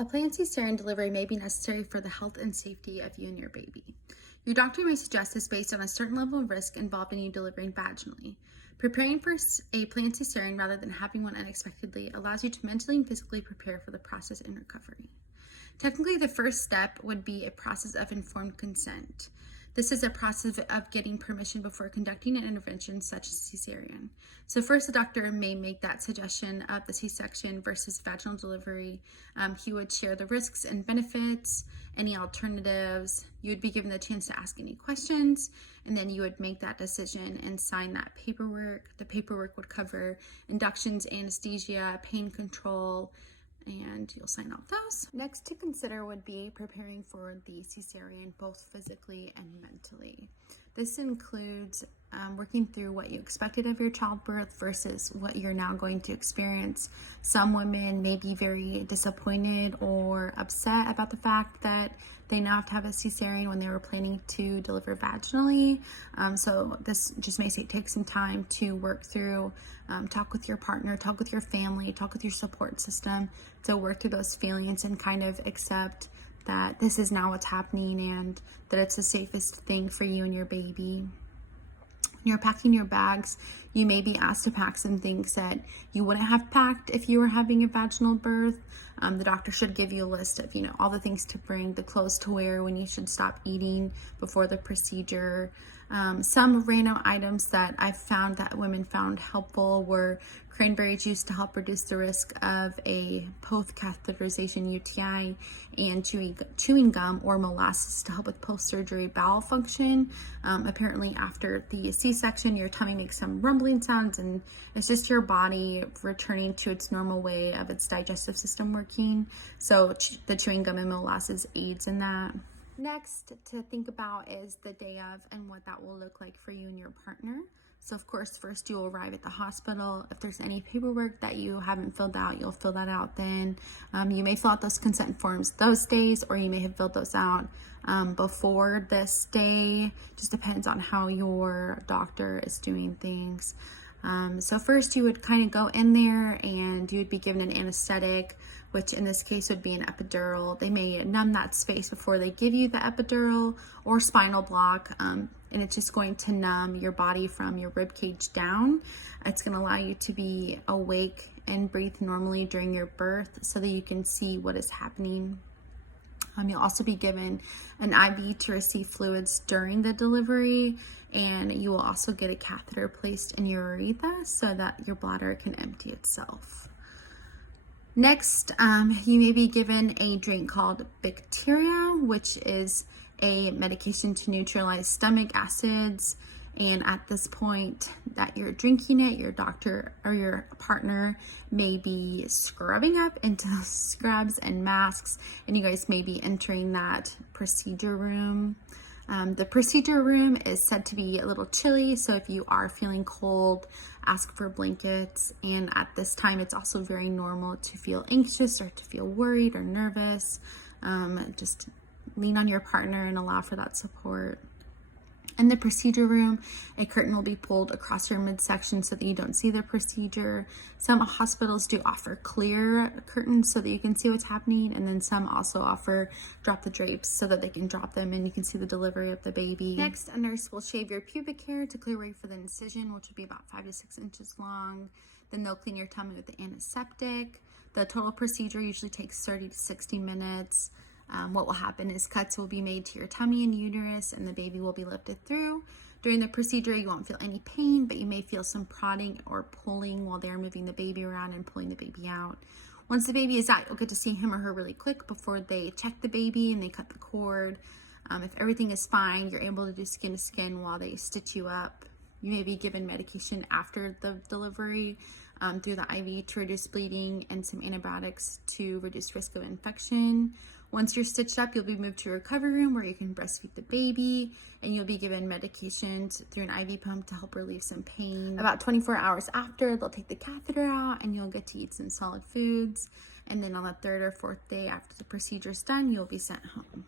A planned cesarean delivery may be necessary for the health and safety of you and your baby. Your doctor may suggest this based on a certain level of risk involved in you delivering vaginally. Preparing for a planned cesarean rather than having one unexpectedly allows you to mentally and physically prepare for the process and recovery. Technically, the first step would be a process of informed consent. This is a process of getting permission before conducting an intervention such as cesarean. So first, the doctor may make that suggestion of the C-section versus vaginal delivery. He would share the risks and benefits, any alternatives. You would be given the chance to ask any questions, and then you would make that decision and sign that paperwork. The paperwork would cover inductions, anesthesia, pain control, and you'll sign off those. Next to consider would be preparing for the cesarean, both physically and mentally. This includes working through what you expected of your childbirth versus what you're now going to experience. Some women may be very disappointed or upset about the fact that they now have to have a cesarean when they were planning to deliver vaginally. So this just may take some time to work through, talk with your partner, talk with your family, talk with your support system to work through those feelings and kind of accept that this is now what's happening and that it's the safest thing for you and your baby. When you're packing your bags, you may be asked to pack some things that you wouldn't have packed if you were having a vaginal birth. The doctor should give you a list of, all the things to bring, the clothes to wear, when you should stop eating before the procedure. Some random items that I've found that women found helpful were cranberry juice to help reduce the risk of a post-catheterization UTI, and chewing gum or molasses to help with post-surgery bowel function. Apparently after the C-section, your tummy makes some rumbling sounds, and it's just your body returning to its normal way of its digestive system working. So the chewing gum and molasses aids in that. Next to think about is the day of and what that will look like for you and your partner. So of course, first you'll arrive at the hospital. If there's any paperwork that you haven't filled out, you'll fill that out then. You may fill out those consent forms those days, or you may have filled those out before this day. Just depends on how your doctor is doing things. So first you would kind of go in there and you would be given an anesthetic, which in this case would be an epidural. They may numb that space before they give you the epidural, or spinal block, and it's just going to numb your body from your rib cage down. It's going to allow you to be awake and breathe normally during your birth so that you can see what is happening. You'll also be given an IV to receive fluids during the delivery, and you will also get a catheter placed in your urethra so that your bladder can empty itself. Next, you may be given a drink called Bacteria, which is a medication to neutralize stomach acids. And at this point that you're drinking it, your doctor or your partner may be scrubbing up into scrubs and masks, and you guys may be entering that procedure room. The procedure room is said to be a little chilly, so if you are feeling cold, ask for blankets. And at this time, it's also very normal to feel anxious or to feel worried or nervous. Just lean on your partner and allow for that support. In the procedure room, a curtain will be pulled across your midsection so that you don't see the procedure. Some hospitals do offer clear curtains so that you can see what's happening, and then some also offer drop the drapes so that they can drop them and you can see the delivery of the baby. Next, a nurse will shave your pubic hair to clear way for the incision, which will be about 5 to 6 inches long. Then they'll clean your tummy with the antiseptic. The total procedure usually takes 30 to 60 minutes. What will happen is cuts will be made to your tummy and uterus, and the baby will be lifted through. During the procedure, you won't feel any pain, but you may feel some prodding or pulling while they're moving the baby around and pulling the baby out. Once the baby is out, you'll get to see him or her really quick before they check the baby and they cut the cord. If everything is fine, you're able to do skin to skin while they stitch you up. You may be given medication after the delivery through the IV to reduce bleeding, and some antibiotics to reduce risk of infection. Once you're stitched up, you'll be moved to a recovery room where you can breastfeed the baby, and you'll be given medications through an IV pump to help relieve some pain. About 24 hours after, they'll take the catheter out and you'll get to eat some solid foods. And then on the 3rd or 4th day after the procedure's done, you'll be sent home.